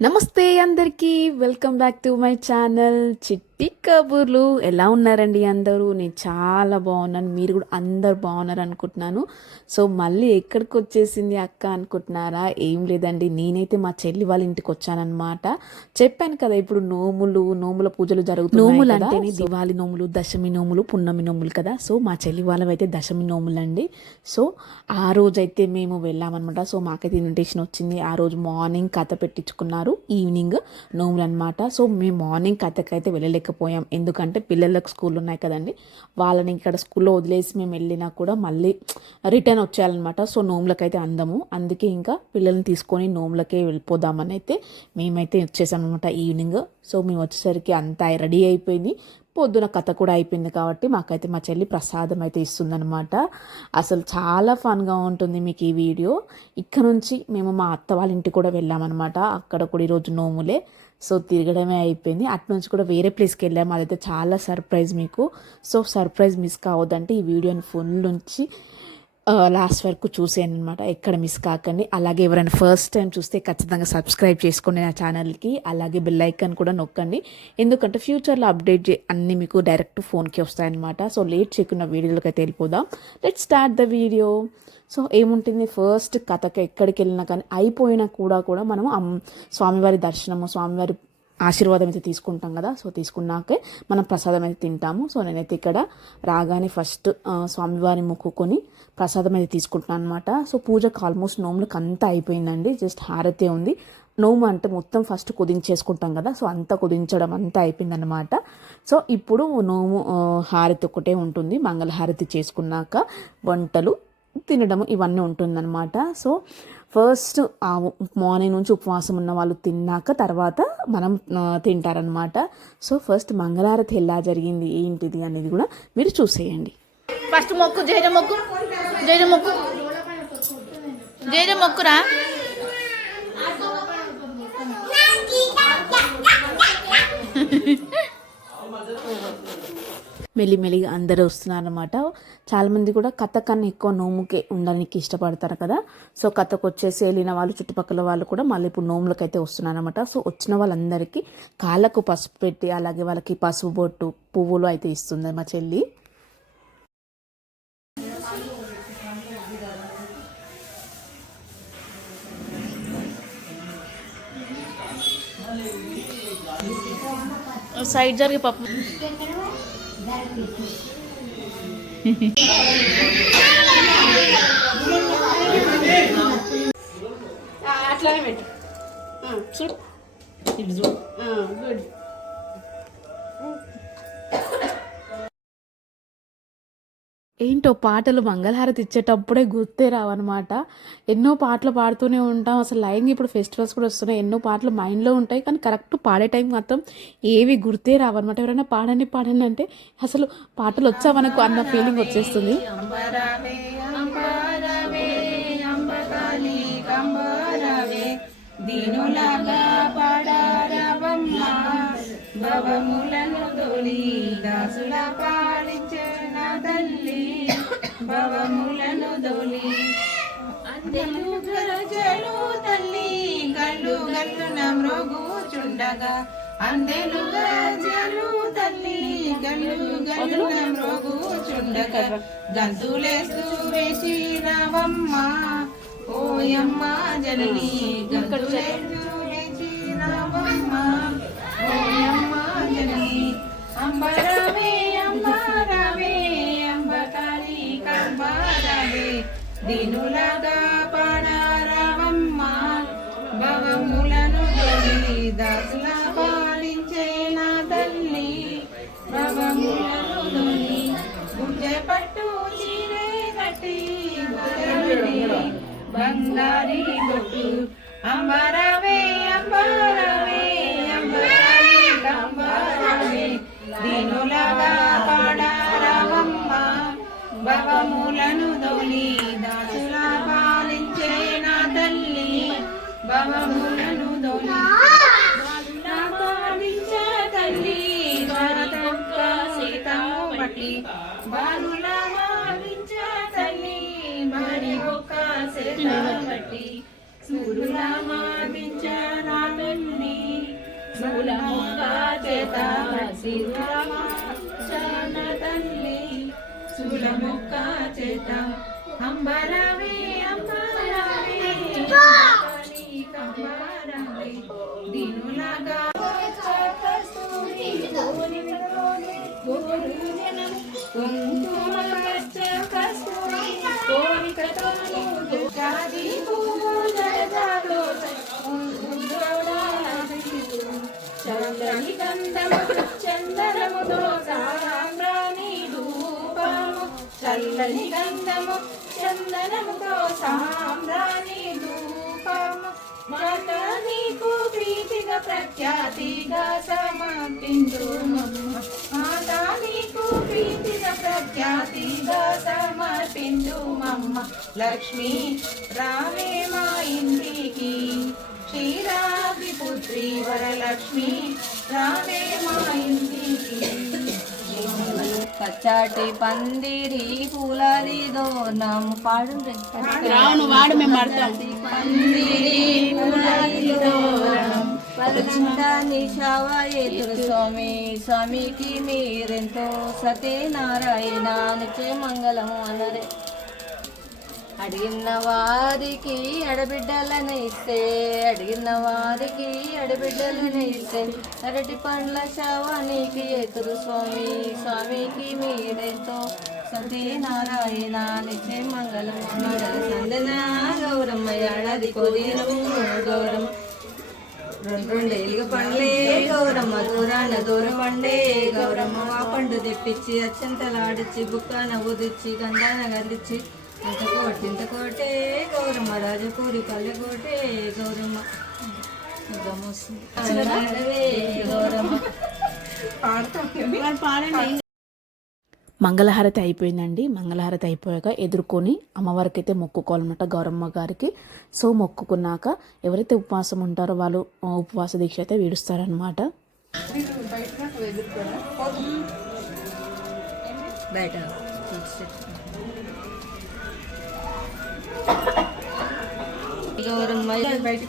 నమస్తే అందరికీ welcome back to my channel కబుర్లు ఎలా ఉన్నారండి అందరూ? నేను చాలా బాగున్నాను. మీరు కూడా అందరు బాగున్నారు అనుకుంటున్నాను. సో మళ్ళీ ఎక్కడికి వచ్చేసింది అక్క అనుకుంటున్నారా? ఏం లేదండి. నేనైతే మా చెల్లి వాళ్ళ ఇంటికి వచ్చానన్నమాట. చెప్పాను కదా ఇప్పుడు నోములు నోముల పూజలు జరుగుతున్నాయి నోములు అంటేనే దివాళి నోములు దశమి నోములు పున్నమి నోములు కదా. సో మా చెల్లి వాళ్ళవైతే దశమి నోములు అండి సో ఆ రోజైతే మేము వెళ్ళామన్నమాట. సో మాకైతే ఇన్విటేషన్ వచ్చింది. ఆ రోజు మార్నింగ్ కథ పెట్టించుకున్నారు. ఈవినింగ్ నోములు అనమాట సో మేము మార్నింగ్ కథకైతే వెళ్ళలేకపోయాం ఎందుకంటే పిల్లలకు స్కూల్ ఉన్నాయి కదండి. వాళ్ళని ఇక్కడ స్కూల్లో వదిలేసి మేము వెళ్ళినా కూడా మళ్ళీ రిటర్న్ వచ్చేయాలన్నమాట. సో నోములకైతే అందము. అందుకే ఇంకా పిల్లల్ని తీసుకొని నోములకే వెళ్ళిపోదామని అయితే మేమైతే వచ్చేసాం అనమాట ఈవినింగ్. సో మేము వచ్చేసరికి అంతా రెడీ అయిపోయింది. పొద్దున కథ కూడా అయిపోయింది కాబట్టి మాకైతే మా చెల్లి ప్రసాదం అయితే ఇస్తుందనమాట అసలు చాలా ఫన్గా ఉంటుంది మీకు ఈ వీడియో. ఇక్కడ నుంచి మేము మా అత్త వాళ్ళ ఇంటికి కూడా వెళ్ళామన్నమాట. అక్కడ కూడా ఈరోజు నోములే. సో తిరగడమే అయిపోయింది. అటు నుంచి కూడా వేరే ప్లేస్కి వెళ్ళాము. అదైతే చాలా సర్ప్రైజ్ మీకు. సో సర్ప్రైజ్ మిస్ కావద్దంటే ఈ వీడియోని ఫుల్ నుంచి లాస్ట్ వరకు చూసాను అనమాట ఎక్కడ మిస్ కాకండి. అలాగే ఎవరైనా ఫస్ట్ టైం చూస్తే ఖచ్చితంగా సబ్స్క్రైబ్ చేసుకోండి నా ఛానల్కి అలాగే బెల్ ఐకాన్ కూడా నొక్కండి. ఎందుకంటే ఫ్యూచర్లో అప్డేట్ అన్నీ మీకు డైరెక్ట్ ఫోన్కి వస్తాయన్నమాట. సో లేట్ చేయకుండా వీడియోలోకి అయితే వెళ్ళిపోదాం. Let start the video so ఏముంటుంది? ఫస్ట్ కథకి ఎక్కడికి వెళ్ళినా కానీ అయిపోయినా కూడా కూడా మనము స్వామివారి దర్శనము స్వామివారి ఆశీర్వాదం అయితే తీసుకుంటాం కదా. సో తీసుకున్నాకే మనం ప్రసాదం అయితే తింటాము. సో నేనైతే ఇక్కడ రాగానే ఫస్ట్ స్వామివారి మొక్కుకొని ప్రసాదం అయితే తీసుకుంటున్నాను అనమాట సో పూజకు ఆల్మోస్ట్ నోములకు అంతా అయిపోయిందండి. జస్ట్ హారతే ఉంది. నోము అంటే మొత్తం ఫస్ట్ కుదించేసుకుంటాం కదా. సో అంతా కుదించడం అంతా అయిపోయిందనమాట సో ఇప్పుడు నోము హారతి ఒకటే ఉంటుంది. మంగళహారతి చేసుకున్నాక వంటలు తినడం ఇవన్నీ ఉంటుందన్నమాట. సో ఫస్ట్ మార్నింగ్ నుంచి ఉపవాసం ఉన్న వాళ్ళు తిన్నాక తర్వాత మనం తింటారనమాట సో ఫస్ట్ మంగళారతి ఎలా జరిగింది ఏంటిది అనేది కూడా మీరు చూసేయండి. ఫస్ట్ మొక్కు జైన మొక్కు జైన మొక్కు జైన మొక్కురా? మెల్లిమెల్లిగా అందరూ వస్తున్నారనమాట చాలామంది కూడా కథ కన్నా ఎక్కువ నోముకే ఉండడానికి ఇష్టపడతారు కదా. సో కథకు వచ్చేసి వెళ్ళిన వాళ్ళు చుట్టుపక్కల వాళ్ళు కూడా మళ్ళీ ఇప్పుడు నోములకు అయితే వస్తున్నారనమాట సో వచ్చిన వాళ్ళందరికీ కాళ్ళకు పసుపు పెట్టి అలాగే వాళ్ళకి పసుపు బొట్టు పువ్వులు అయితే ఇస్తుంది మా చెల్లి. సైడ్ జరిగే పప్పు. అట్లానే పెట్టు. చూడు. ఇటు చూడు. గుడ్. ఏంటో పాటలు మంగళహారతి ఇచ్చేటప్పుడే గుర్తే రావన్నమాట. ఎన్నో పాటలు పాడుతూనే ఉంటాం. అసలు లైన్గా ఇప్పుడు ఫెస్టివల్స్ కూడా వస్తున్నాయి. ఎన్నో పాటలు మైండ్లో ఉంటాయి. కానీ కరెక్ట్ పాడే టైం మాత్రం ఏవి గుర్తే రావన్నమాట. ఎవరైనా పాడండి పాడండి అంటే అసలు పాటలు వచ్చా మనకు అన్న ఫీలింగ్ వచ్చేస్తుంది. దీనులాగా పాడారవమ్మ. భవము భవములను దొలి. అందెలు తల్లి కళ్ళు గల్లున మ్రోగుచుండగా. అందెలు గజలు తల్లి గల్లు గల్లున మ్రోగుచుండగా. గంతులేస్తూ వేసినవమ్మ ఓయమ్మ జనని. గంతులేస్తూ వేసినవమ్మ ఓయమ్మ జనని. అంబరమే అంబరమే దీనులాగా పాడారవమ్మ భవములను దాసుల పాలించే నా తల్లి? భవములను దొరి గుండె పట్టు చీరే కట్టి బంగారి బొట్టు అంబరవే బట్టి బాలుల తల్లి. మరి ఒక్క సీత బట్టి సూర్యుల మాదించే రామెల్లి శూలముఖ చేత శివరామచరణ తల్లి. చేత అంబరమే కంబరమే దినులగా కుంకుమ పచ్చ కస్తూరి కోరికతోను దుర్గాది పూజలతో చంద్రని గంధము చందనముతో సాంబ్రాణి ధూపము చల్లని గంధము చందనముతో సాంబ్రాణి ధూపము మాత నీకు ప్రీతిగా ప్రఖ్యాతిగా సమర్పించు ప్రఖ్యాతిగా సమర్పించు మమ్మ. లక్ష్మి రామే మా ఇంటికి. క్షీరాది పుత్రి వరలక్ష్మి రామే మా ఇంటికి. పచ్చటి పందిరి పూలది దోర్ణం పాడు రావును వాడు మేము పడతాం. పలుచుంటాన్ని ఎదురు స్వామి స్వామికి మీరెంతో సత్యనారాయణ నిత్య మంగళము అనరే అడిగిన వారికి అడబిడ్డలను ఇస్తే అడిగిన వారికి అడబిడ్డలను ఇస్తే అరటి పండ్ల శవానికి ఎదురు స్వామి స్వామికి మీరెంతో సత్యనారాయణ నిత్య మంగళం సందన గౌరమ్మ ఏడాది కొదినము గౌరమ్మ. రెండేళ్ళుగా పండ్లే గౌరమ్మ దూరాన దూరం పండే గౌరమ్మ ఆ పండు తెప్పించి అచ్చంతలాడిచ్చి బుక్కాన ఉదిచ్చి గంధాన గందిచ్చి అంత కోటి ఇంత కోటే గౌరమ్మ రాజపూరి పల్లె కోటే గౌరమ్మ. నిజం వస్తుంది. నడవే గౌరమ్మ. మంగళహారతి అయిపోయిందండి. మంగళహారతి అయిపోయాక ఎదుర్కొని అమ్మవారికి అయితే మొక్కుకోవాలన్నమాట గౌరమ్మ గారికి. సో మొక్కుకున్నాక ఎవరైతే ఉపవాసం ఉంటారో వాళ్ళు ఉపవాస దీక్ష అయితే వీడుస్తారనమాట బయట గౌరమ్మ బయటికి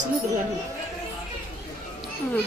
రాకు ఇక్కడ మళ్ళీ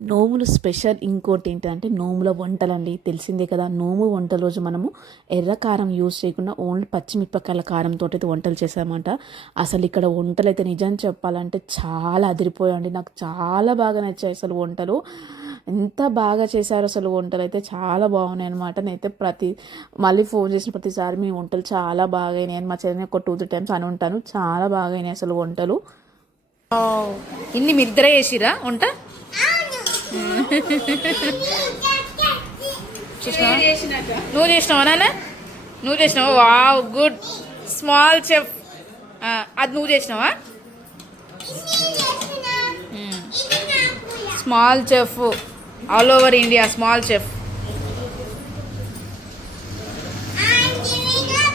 నోములు స్పెషల్ ఇంకోటి ఏంటంటే నోముల వంటలండి. తెలిసిందే కదా నోము వంట రోజు మనము ఎర్ర కారం యూజ్ చేయకుండా ఓన్లీ పచ్చిమిరపకాయల కారంతో అయితే వంటలు చేసామంట అసలు ఇక్కడ వంటలు అయితే నిజం చెప్పాలంటే చాలా అదిరిపోయండి నాకు చాలా బాగా నచ్చాయి అసలు వంటలు. ఎంత బాగా చేశారు అసలు వంటలు అయితే చాలా బాగున్నాయి అనమాట నేనైతే ప్రతి మళ్ళీ ఫోన్ చేసిన ప్రతిసారి మీ వంటలు చాలా బాగా అయినాయి అని మా చెల్లిని ఒక టూ త్రీ టైమ్స్ అని ఉంటాను. చాలా బాగా అయినాయి అసలు వంటలు. ఇన్ని మీ ఇద్దరే చేసిరా వంట? చూసినావా? నువ్వు చేసినావా నాన్న? నువ్వు చేసినావా? Wow good. Small chef. అది నువ్వు చేసినావా? Small chef. All over India small chef. I'm giving up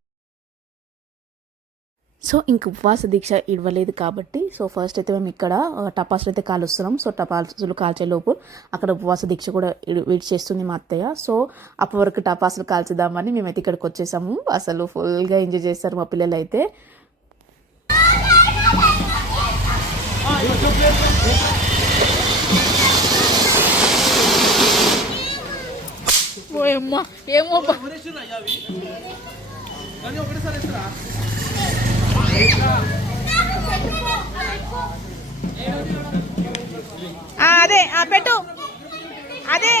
so ఇంక ఉపవాస దీక్ష ఇవ్వలేదు కాబట్టి సో ఫస్ట్ అయితే మేము ఇక్కడ టపాసులు అయితే కాలుస్తున్నాం. సో టపాసులు కాల్చేలోపు అక్కడ ఉపవాస దీక్ష కూడా వెయిట్ చేస్తుంది మా అత్తయ్య. సో అప్పటి వరకు టపాసులు కాల్చుదామని మేమైతే ఇక్కడికి వచ్చేసాము. అసలు ఫుల్గా ఎంజాయ్ చేస్తారు మా పిల్లలు అయితే ఏమో. ఆ, అదే ఆ పెట్టు. అదే.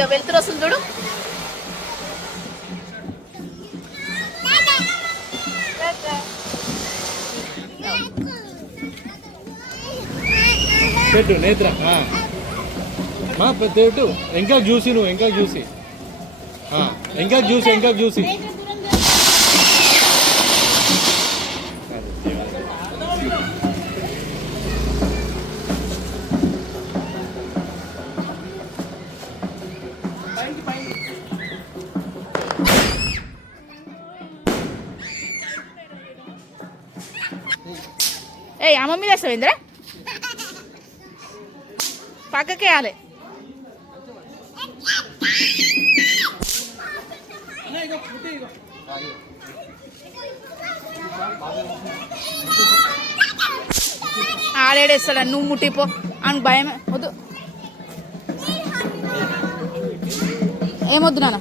ఇక వెళ్తురు వస్తుంది చూడు. పెట్టు నేత్ర. ఆ. మా పెట్టు ఇంకా చూసి నువ్వు ఇంకా చూసి ఇంకా చూసి ఇంకా చూసి ఏయ్ ఆ మమ్మీ వేస్తావు ఇంద్రా? పక్కకి వేయాలి ఆడేడేస్తాడు నువ్వు ముట్టిపో. అని భయమే వద్దు. ఏమొద్దు నాన్న?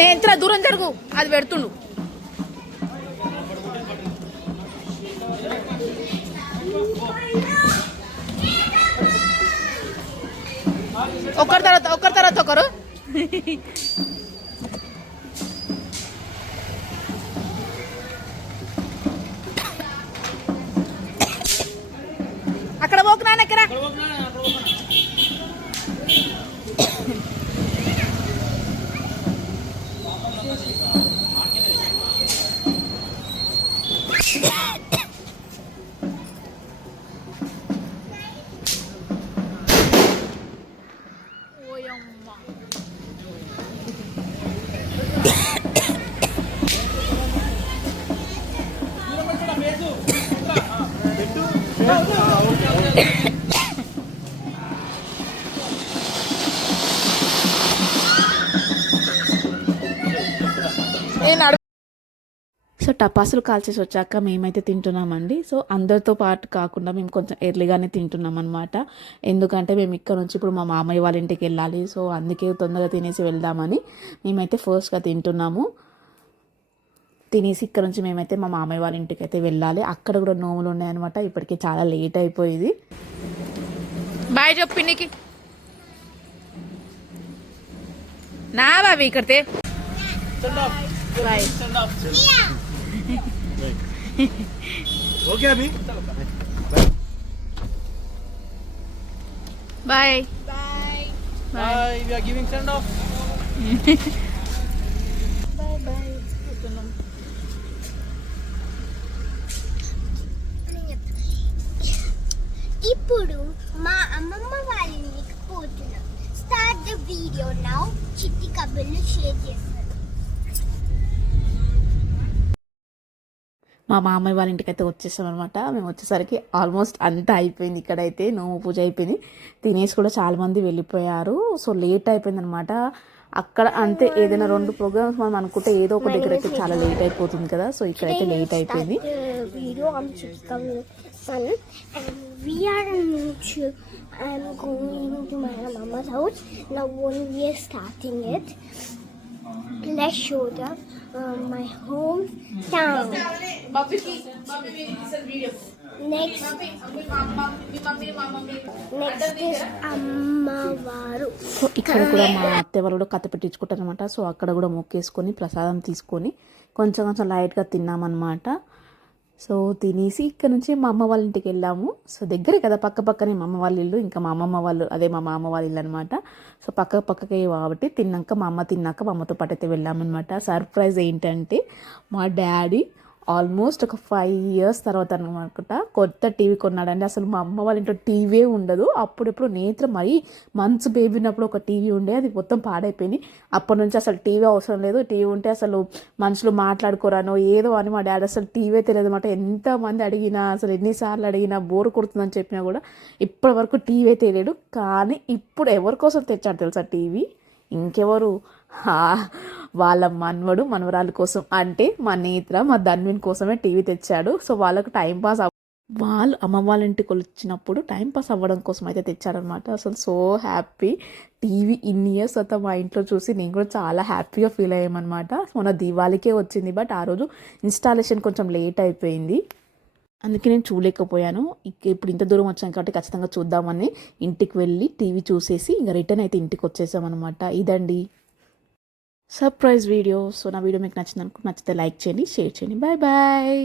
నేను దూరం జరుగు. అది పెడుతుండు. ఒకరి తర్వాత ఒకరి తర్వాత ఒకరు. సో టపాసులు కాల్చేసి వచ్చాక మేమైతే తింటున్నామండి. సో అందరితో పాటు కాకుండా మేము కొంచెం ఎర్లీగానే తింటున్నాం అనమాట ఎందుకంటే మేము ఇక్కడ నుంచి ఇప్పుడు మా మామయ్య వాళ్ళ ఇంటికి వెళ్ళాలి. సో అందుకే తొందరగా తినేసి వెళ్దామని మేమైతే ఫస్ట్గా తింటున్నాము. తినేసి ఇక్కడ నుంచి మేమైతే మా మామయ్య వాళ్ళ ఇంటికి అయితే వెళ్ళాలి. అక్కడ కూడా నోములు ఉన్నాయన్నమాట. ఇప్పటికే చాలా లేట్ అయిపోయింది. బాయ్ చెప్పు పిన్నికి. నా బాబీ ఇక్కడితే. Bye okay Abhi bye bye we are giving send off ఇప్పుడు మా అమ్మమ్మ వాళ్ళ ఇంటికి పోతున్నాం స్టార్ట్ ద వీడియో నౌ చిట్టి కబుర్లు షేర్ చేస్తారు మా మామయ్య వాళ్ళ ఇంటికి అయితే వచ్చేసాం అనమాట మేము వచ్చేసరికి ఆల్మోస్ట్ అంతా అయిపోయింది ఇక్కడైతే. నోము పూజ అయిపోయింది. తినేసి కూడా చాలామంది వెళ్ళిపోయారు. సో లేట్ అయిపోయింది అనమాట అక్కడ అంతే ఏదైనా రెండు ప్రోగ్రామ్స్ మనం అనుకుంటే ఏదో ఒక దగ్గర అయితే చాలా లేట్ అయిపోతుంది కదా. సో ఇక్కడైతే లేట్ అయిపోయింది. the video I'm just coming son and we are to I'm going to my mama's house. Now when we are starting it. Let's show them uh, my hometown. బబ్బీకి mummy మీరు తీసిన video next. మీ మా అమ్మ మీ mummy మా mummy next is అమ్మవారు. So ఇక్కడ కూడా మా అత్తయ్య వాళ్ళు కూడా కథ పెట్టించుకుంటారు అనమాట సో అక్కడ కూడా మొక్కేసుకొని ప్రసాదం తీసుకొని కొంచెం కొంచెం లైట్గా తిన్నామన్నమాట. సో తినేసి ఇక్కడ నుంచి మా అమ్మ వాళ్ళ ఇంటికి వెళ్ళాము. సో దగ్గరే కదా పక్క పక్కనే మా అమ్మ వాళ్ళ ఇల్లు ఇంకా మా అమ్మమ్మ వాళ్ళు అదే మా మామ వాళ్ళ ఇల్లు అనమాట సో పక్క పక్కకే కాబట్టి తిన్నాక మా అమ్మ తిన్నాక మా అమ్మతో పాటు అయితే వెళ్ళామన్నమాట. సర్ప్రైజ్ ఏంటంటే మా డాడీ ఆల్మోస్ట్ ఒక ఫైవ్ ఇయర్స్ తర్వాత అనమాట కొత్త టీవీ కొన్నాడండి. అసలు మా అమ్మ వాళ్ళ ఇంట్లో టీవీ ఉండదు. అప్పుడెప్పుడు నేత్ర మరీ మంత్స్ బేబీ ఉన్నప్పుడు ఒక టీవీ ఉండే. అది మొత్తం పాడైపోయింది. అప్పటి నుంచి అసలు టీవీ అవసరం లేదు. టీవీ ఉంటే అసలు మనుషులు మాట్లాడుకోరానో ఏదో అని మా డాడీ అసలు టీవీ తెలియదు అనమాట ఎంతమంది అడిగినా అసలు ఎన్నిసార్లు అడిగినా బోర్ కొడుతుందని చెప్పినా కూడా ఇప్పటి వరకు టీవీ తెలియడు కానీ ఇప్పుడు ఎవరి కోసం తెచ్చాడు తెలుసా టీవీ? ఇంకెవరు? వాళ్ళ మనవడు మనవరాల కోసం అంటే మా నేత్ర మా ధన్విన్ కోసమే టీవీ తెచ్చాడు. సో వాళ్ళకు టైం పాస్ వాళ్ళు అమ్మ వాళ్ళ ఇంటికి వచ్చినప్పుడు టైం పాస్ అవ్వడం కోసం అయితే తెచ్చారనమాట అసలు సో హ్యాపీ. టీవీ ఇన్ని ఇయర్స్ తర్వాత మా ఇంట్లో చూసి నేను కూడా చాలా హ్యాపీగా ఫీల్ అయ్యామన్నమాట. మొన్న దీవాళికే వచ్చింది బట్ ఆ రోజు ఇన్స్టాలేషన్ కొంచెం లేట్ అయిపోయింది. అందుకే నేను చూడలేకపోయాను. ఇప్పుడు ఇంత దూరం వచ్చాను కాబట్టి ఖచ్చితంగా చూద్దామని ఇంటికి వెళ్ళి టీవీ చూసేసి ఇంకా రిటర్న్ అయితే ఇంటికి వచ్చేసామన్నమాట. ఇదండి. సర్ప్రైజ్ వీడియో సో నా వీడియో మీకు నచ్చింది నచ్చితే లైక్ చేయండి షేర్ చేయండి. Bye bye.